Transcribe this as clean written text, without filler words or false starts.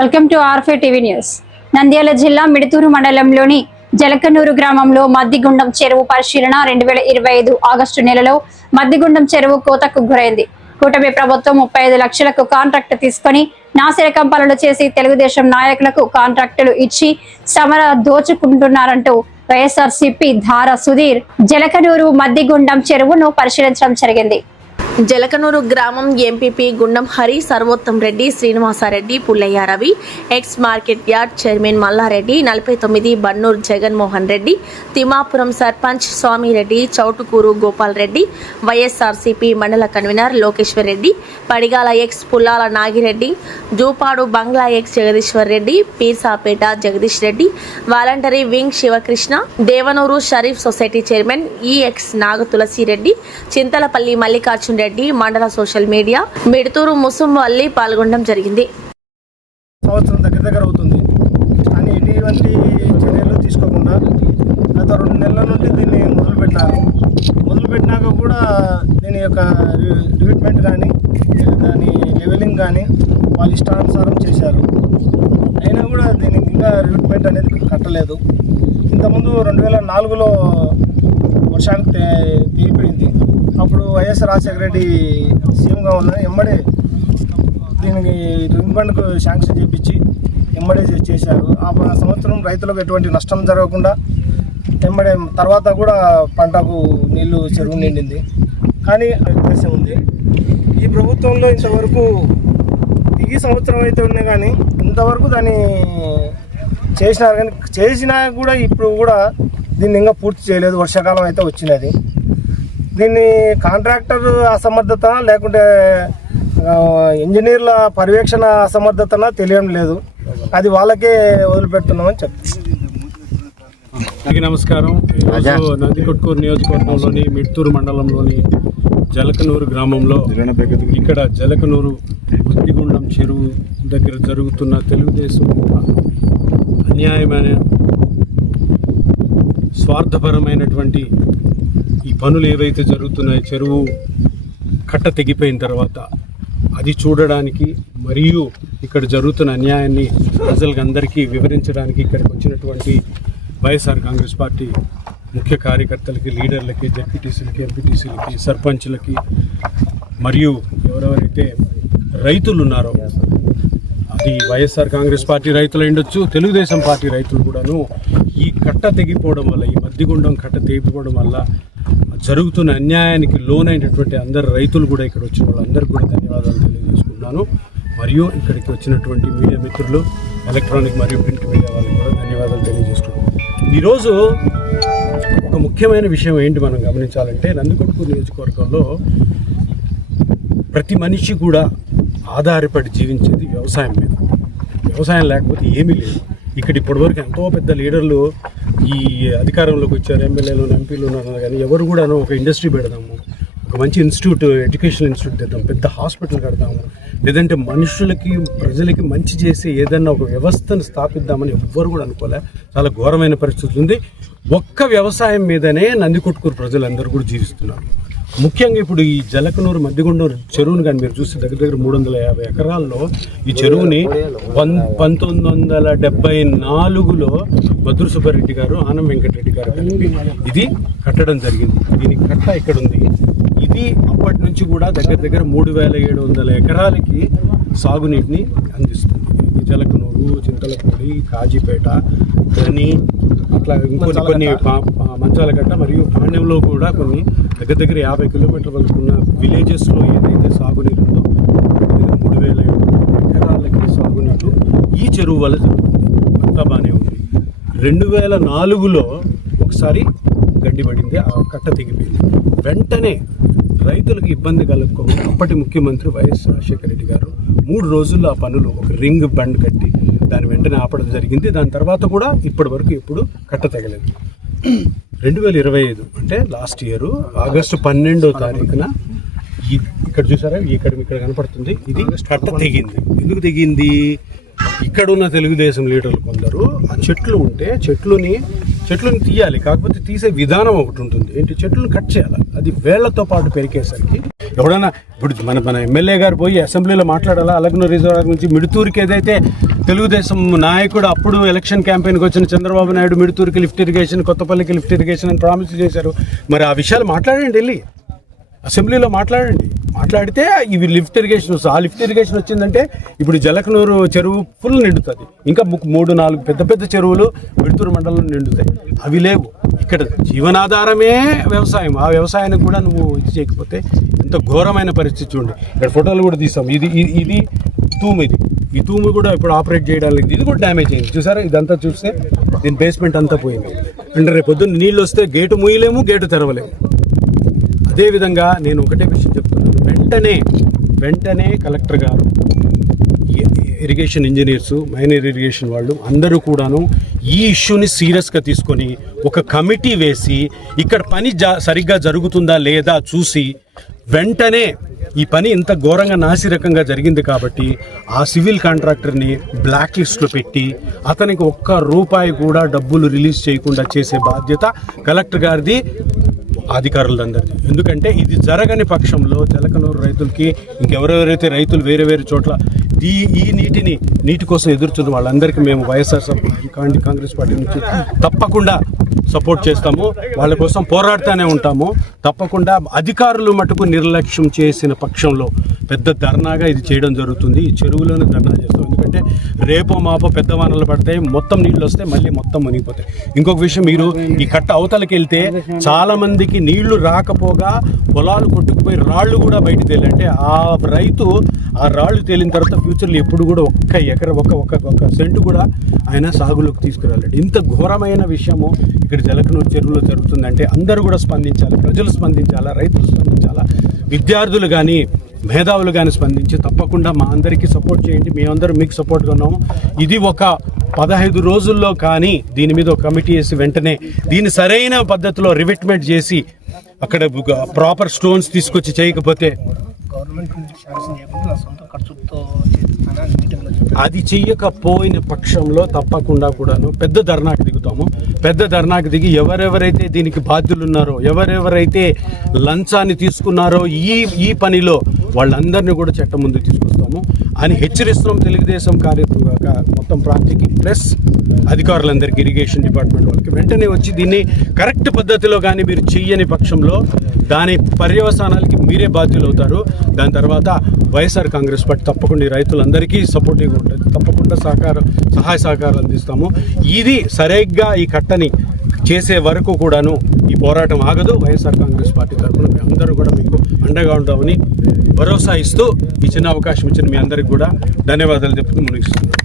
Welcome to ఆర్ఫే TV news. Nandyal జిల్లా మిడుతూరు మండలంలోని జలకనూరు గ్రామంలో మద్దిగుండం చెరువు పరిశీలన 2025 ఆగస్టు నెలలో మద్దిగుండం చెరువు కోతకు గురైంది. కూటమి ప్రభుత్వం 35 లక్షలకు కాంట్రాక్ట్ తీసుకుని నాసిరకం పనులు చేసి తెలుగుదేశం నాయకులకు కాంట్రాక్టులు ఇచ్చి సమర దోచుకుంటున్నారంటూ వైఎస్ఆర్సీపీ ధార సుధీర్ జలకనూరు మద్దిగుండం చెరువును పరిశీలించడం జరిగింది. జలకనూరు గ్రామం MPP Gundam Hari, Sarvottam Reddy, Srinivasareddy, Pullaiah Ravi, ex market yard chairman Mallareddy, 49 Bannur Jaganmohan Reddy, Thimmapuram sarpanch Swamireddy, Chowtukuru Gopal Reddy, YSRCP మండల convener Lokeshwar Reddy, Padigala ex Pullala Nagireddy, Jupadu Bungalow ex Jagadeeshwar Reddy, Peersapeta Jagadish Reddy, voluntary wing Sivakrishna, Devanur Sharif society chairman ex Naga Thulasireddy, Chintalapalli Mallikarjun Reddy, మండల సోషల్ మీడియా మిడుతూరు ముసుంవల్లి పాల్గొనడం జరిగింది. సంవత్సరం దగ్గర అవుతుంది కానీ ఎటువంటి చర్యలు తీసుకోకుండా గత 2 నెలల నుండి దీన్ని మొదలుపెట్టినాక కూడా దీని యొక్క రిక్రూట్మెంట్ కానీ దాని లెవెలింగ్ కానీ వాళ్ళు ఇష్టానుసారం చేశారు. అయినా కూడా దీనికి ఇంకా రిక్రూట్మెంట్ అనేది కట్టలేదు. ఇంతకుముందు 2004లో వర్షానికి తీరిపోయింది. అప్పుడు వైఎస్ రాజశేఖర రెడ్డి సీఎంగా ఉన్న ఎమ్మడే దీనికి రిక్రూట్మెంట్కు శాంక్షన్ చేయించి ఎమ్మడే చేశారు. ఆ సంవత్సరం రైతులకు ఎటువంటి నష్టం జరగకుండా ఎమ్మడే తర్వాత కూడా పంటకు నీళ్లు చెరువు నిండింది. కానీ ఉద్దేశం ఉంది ఈ ప్రభుత్వంలో ఇంతవరకు ఈ సంవత్సరం అయితే ఉన్నాయి కానీ ఇంతవరకు దాన్ని చేసినారు. కానీ చేసినా కూడా ఇప్పుడు కూడా దీన్ని ఇంకా పూర్తి చేయలేదు. వర్షాకాలం అయితే వచ్చినది. దీన్ని కాంట్రాక్టర్ అసమర్థత లేకుంటే ఇంజనీర్ల పర్యవేక్షణ అసమర్థతన తెలియడం లేదు. అది వాళ్ళకే వదిలిపెడుతున్నామని చెప్తాను. నమస్కారం. నందికొట్కూరు నియోజకవర్గంలోని మిడుతూరు మండలంలోని జలకనూరు గ్రామంలో ఇక్కడ జలకనూరు మద్దిగుండం చెరువు దగ్గర జరుగుతున్న తెలుగుదేశం అన్యాయమైన స్వార్థపరమైనటువంటి ఈ పనులు ఏవైతే జరుగుతున్నాయో చెరువు కట్ట తెగిపోయిన తర్వాత అది చూడడానికి మరియు ఇక్కడ జరుగుతున్న అన్యాయాన్ని ప్రజలకు అందరికీ వివరించడానికి ఇక్కడికి వచ్చినటువంటి వైఎస్ఆర్ కాంగ్రెస్ పార్టీ ముఖ్య కార్యకర్తలకి, లీడర్లకి, జెడ్పీటీసీలకి, ఎంపీటీసీలకి, సర్పంచ్లకి మరియు ఎవరెవరైతే రైతులు ఉన్నారో అది వైఎస్ఆర్ కాంగ్రెస్ పార్టీ రైతులు ఉండొచ్చు, తెలుగుదేశం పార్టీ రైతులు కూడాను ఈ కట్ట తెగిపోవడం వల్ల, ఈ మద్దిగుండం కట్ట తెగిపోవడం వల్ల జరుగుతున్న అన్యాయానికి లోనైనటువంటి అందరు రైతులు కూడా ఇక్కడ వచ్చిన వాళ్ళందరికీ కూడా ధన్యవాదాలు తెలియజేసుకున్నాను. మరియు ఇక్కడికి వచ్చినటువంటి మీడియా మిత్రులు, ఎలక్ట్రానిక్ మరియు ప్రింట్ మీడియా వాళ్ళకి కూడా ధన్యవాదాలు తెలియజేసుకున్నాను. ఈరోజు ఒక ముఖ్యమైన విషయం ఏంటి మనం గమనించాలంటే, నందికొట్కూరు నియోజకవర్గంలో ప్రతి మనిషి కూడా ఆధారపడి జీవించేది వ్యవసాయం మీద. వ్యవసాయం లేకపోతే ఏమీ లేదు. ఇక్కడ ఇప్పటివరకు ఎంతో పెద్ద లీడర్లు ఈ అధికారంలోకి వచ్చారు, ఎమ్మెల్యేలు, ఎంపీలు ఉన్నారు. కానీ ఎవరు కూడా ఒక ఇండస్ట్రీ పెడదాము, ఒక మంచి ఇన్స్టిట్యూట్, ఎడ్యుకేషనల్ ఇన్స్టిట్యూట్ తెద్దాం, పెద్ద హాస్పిటల్ కడదాము, లేదంటే మనుషులకి, ప్రజలకి మంచి చేసి ఏదన్నా ఒక వ్యవస్థను స్థాపిద్దామని ఎవ్వరు కూడా అనుకోలే. చాలా ఘోరమైన పరిస్థితి ఉంది. ఒక్క వ్యవసాయం మీదనే నందికొట్కూరు ప్రజలందరూ కూడా జీవిస్తున్నారు. ముఖ్యంగా ఇప్పుడు ఈ జలకనూరు మద్దిగుండం చెరువుని కానీ మీరు చూస్తే దగ్గర 350 ఎకరాల్లో ఈ చెరువుని 1974లో మధుర సుబ్బారెడ్డి గారు, ఆనం వెంకటరెడ్డి గారు కలిపి ఇది కట్టడం జరిగింది. దీనికి కట్ట ఇక్కడ ఉంది. ఇది అప్పటి నుంచి కూడా దగ్గర 3700 ఎకరాలకి సాగునీటిని అందిస్తుంది. జలకనూరు, చింతలపూడి, కాజీపేట, ధని, అట్లా కొన్ని మంచాలగట్ట మరియు పాండ్యంలో కూడా కొన్ని దగ్గర 50 కిలోమీటర్ల వరకు ఉన్న విలేజెస్లో ఏదైతే సాగునీరు ఉందో 3700 ఎకరాలకి సాగునీరు ఈ చెరువు వల్ల జరుగుతుంది. అంతా బాగానే ఉంది. 2004లో ఒకసారి గడ్డిపడింది, ఆ కట్ట తెగిపోయింది. వెంటనే రైతులకు ఇబ్బంది కలుపుకోకుండా అప్పటి ముఖ్యమంత్రి వైఎస్ రాజశేఖర రెడ్డి గారు 3 రోజుల్లో ఆ పనులు ఒక రింగ్ బండ్ కట్టి దాన్ని వెంటనే ఆపడం జరిగింది. దాని తర్వాత కూడా ఇప్పటి వరకు ఎప్పుడు కట్ట తెగలేదు. 2025 అంటే లాస్ట్ ఇయర్ ఆగస్టు 12వ తారీఖున ఇక్కడ చూసారా, ఇక్కడ కనపడుతుంది, ఇది కట్ట తెగింది. ఎందుకు తెగింది? ఇక్కడున్న తెలుగుదేశం లీడర్లు కొందరు ఆ చెట్లు ఉంటే చెట్లుని తీయాలి, కాకపోతే తీసే విధానం ఒకటి ఉంటుంది. ఏంటి, చెట్లను కట్ చేయాలి. అది వేళ్లతో పాటు పెరికేసరికి ఎవడన్నా ఇప్పుడు మన ఎమ్మెల్యే గారు పోయి అసెంబ్లీలో మాట్లాడాలా అలగనూరు రిజర్వాయర్ గురించి. మిడుతూరుకి ఏదైతే తెలుగుదేశం నాయకుడు అప్పుడు ఎలక్షన్ క్యాంపెయిన్కి వచ్చిన చంద్రబాబు నాయుడు మిడుతూరుకి లిఫ్ట్ ఇరిగేషన్, కొత్తపల్లికి లిఫ్ట్ ఇరిగేషన్ అని ప్రామిస్ చేశారు. మరి ఆ విషయాలు మాట్లాడండి, వెళ్ళి అసెంబ్లీలో మాట్లాడండి. మాట్లాడితే ఇవి లిఫ్ట్ ఇరిగేషన్ వస్తుంది. ఆ లిఫ్ట్ ఇరిగేషన్ వచ్చిందంటే ఇప్పుడు జలకనూరు చెరువు ఫుల్ నిండుతుంది. ఇంకా 3-4 పెద్ద చెరువులు మిడుతూరు మండలంలో నిండుతాయి. అవి లేవు. ఇక్కడ జీవనాధారమే వ్యవసాయం. ఆ వ్యవసాయానికి కూడా నువ్వు ఇది చేయకపోతే ఎంత ఘోరమైన పరిస్థితి చూడండి. ఇక్కడ ఫోటోలు కూడా తీస్తాం. ఇది తూము. ఈ తూము కూడా ఇప్పుడు ఆపరేట్ చేయడానికి ఇది కూడా డ్యామేజ్ అయింది. చూసారా, ఇదంతా చూస్తే దీని బేస్మెంట్ అంతా పోయింది. అంటే రేపు పొద్దున్న నీళ్ళు వస్తే గేటు మూయలేము, గేటు తెరవలేము. అదేవిధంగా నేను ఒకటే విషయం చెప్తున్నాను, వెంటనే కలెక్టర్ గారు, ఇరిగేషన్ ఇంజనీర్సు, మైనర్ ఇరిగేషన్ వాళ్ళు అందరూ కూడాను ఈ ఇష్యూని సీరియస్గా తీసుకొని ఒక కమిటీ వేసి ఇక్కడ పని సరిగ్గా జరుగుతుందా లేదా చూసి వెంటనే ఈ పని ఇంత ఘోరంగా నాసిరకంగా జరిగింది కాబట్టి ఆ సివిల్ కాంట్రాక్టర్ని బ్లాక్ లిస్ట్లో పెట్టి అతనికి ₹1 కూడా డబ్బులు రిలీజ్ చేయకుండా చేసే బాధ్యత కలెక్టర్ గారిది, అధికారులందరిది. ఎందుకంటే ఇది జరగని పక్షంలో జలకనూరు రైతులకి, ఇంకెవరెవరైతే రైతులు వేరే చోట్ల ఈ నీటి కోసం ఎదురుచున్న వాళ్ళందరికీ మేము వైఎస్ఆర్ కాంగ్రెస్ పార్టీ నుంచి తప్పకుండా సపోర్ట్ చేస్తాము. వాళ్ళ కోసం పోరాడుతూనే ఉంటాము. తప్పకుండా అధికారులు మటుకు నిర్లక్ష్యం చేసిన పక్షంలో పెద్ద ధర్నాగా ఇది చేయడం జరుగుతుంది. ఈ చెరువులోనే ధర్నా చేస్తాం. ఎందుకంటే రేపో మాపో పెద్ద వానలు పడతాయి, మొత్తం నీళ్ళు వస్తే మళ్ళీ మొత్తం మునిగిపోతాయి. ఇంకొక విషయం, మీరు ఈ కట్ట అవతలకి వెళ్తే చాలా మందికి నీళ్లు రాకపోగా పొలాలు కొట్టుకుపోయి రాళ్ళు కూడా బయట తేలంటే ఆ రైతు ఆ రాళ్ళు తేలిన తర్వాత ఫ్యూచర్లో ఎప్పుడు కూడా ఒక్క ఎకర ఒక సెంటు కూడా ఆయన సాగులోకి తీసుకురాలేడు. ఇంత ఘోరమైన విషయము ఇక్కడ జలకనూరు చెరువులో జరుగుతుందంటే అందరూ కూడా స్పందించాలి. ప్రజలు స్పందించాలా, రైతులు స్పందించాలా, విద్యార్థులు కానీ మేధావులు కానీ స్పందించి తప్పకుండా మా అందరికీ సపోర్ట్ చేయండి. మేమందరం మీకు సపోర్ట్గా ఉన్నాము. ఇది ఒక 15 రోజుల్లో కానీ దీని మీద ఒక కమిటీ వేసి వెంటనే దీన్ని సరైన పద్ధతిలో రివిట్మెంట్ చేసి అక్కడ ప్రాపర్ స్టోన్స్ తీసుకొచ్చి చేయకపోతే అది చెయ్యకపోయిన పక్షంలో తప్పకుండా కూడాను పెద్ద ధర్నాకి దిగుతాము. పెద్ద ధర్నాకి దిగి ఎవరెవరైతే దీనికి బాధ్యులు ఉన్నారో, ఎవరెవరైతే లంచాన్ని తీసుకున్నారో ఈ పనిలో వాళ్ళందరినీ కూడా చట్టం ముందుకు తీసుకొస్తాము అని హెచ్చరిస్తున్నాం. తెలుగుదేశం మొత్తం ప్రాంతానికి ప్లస్ అధికారులందరికీ, ఇరిగేషన్ డిపార్ట్మెంట్ వాళ్ళకి వెంటనే వచ్చి దీన్ని కరెక్ట్ పద్ధతిలో కానీ మీరు చెయ్యని పక్షంలో దాని పర్యవసానాలకి మీరే బాధ్యులు అవుతారు. దాని తర్వాత వైఎస్ఆర్ కాంగ్రెస్ పార్టీ తప్పకుండా రైతులందరికీ సపోర్టివ్గా ఉంటుంది. తప్పకుండా సహాయ సహకారాలు అందిస్తాము. ఇది సరిగ్గా ఈ కట్టని చేసే వరకు కూడాను ఈ పోరాటం ఆగదు. వైఎస్ఆర్ కాంగ్రెస్ పార్టీ తరఫున మీ అందరూ కూడా మీకు అండగా ఉంటామని భరోసా ఇస్తూ ఈ చిన్న అవకాశం ఇచ్చిన మీ అందరికీ కూడా ధన్యవాదాలు చెప్తూ ముగిస్తున్నాను.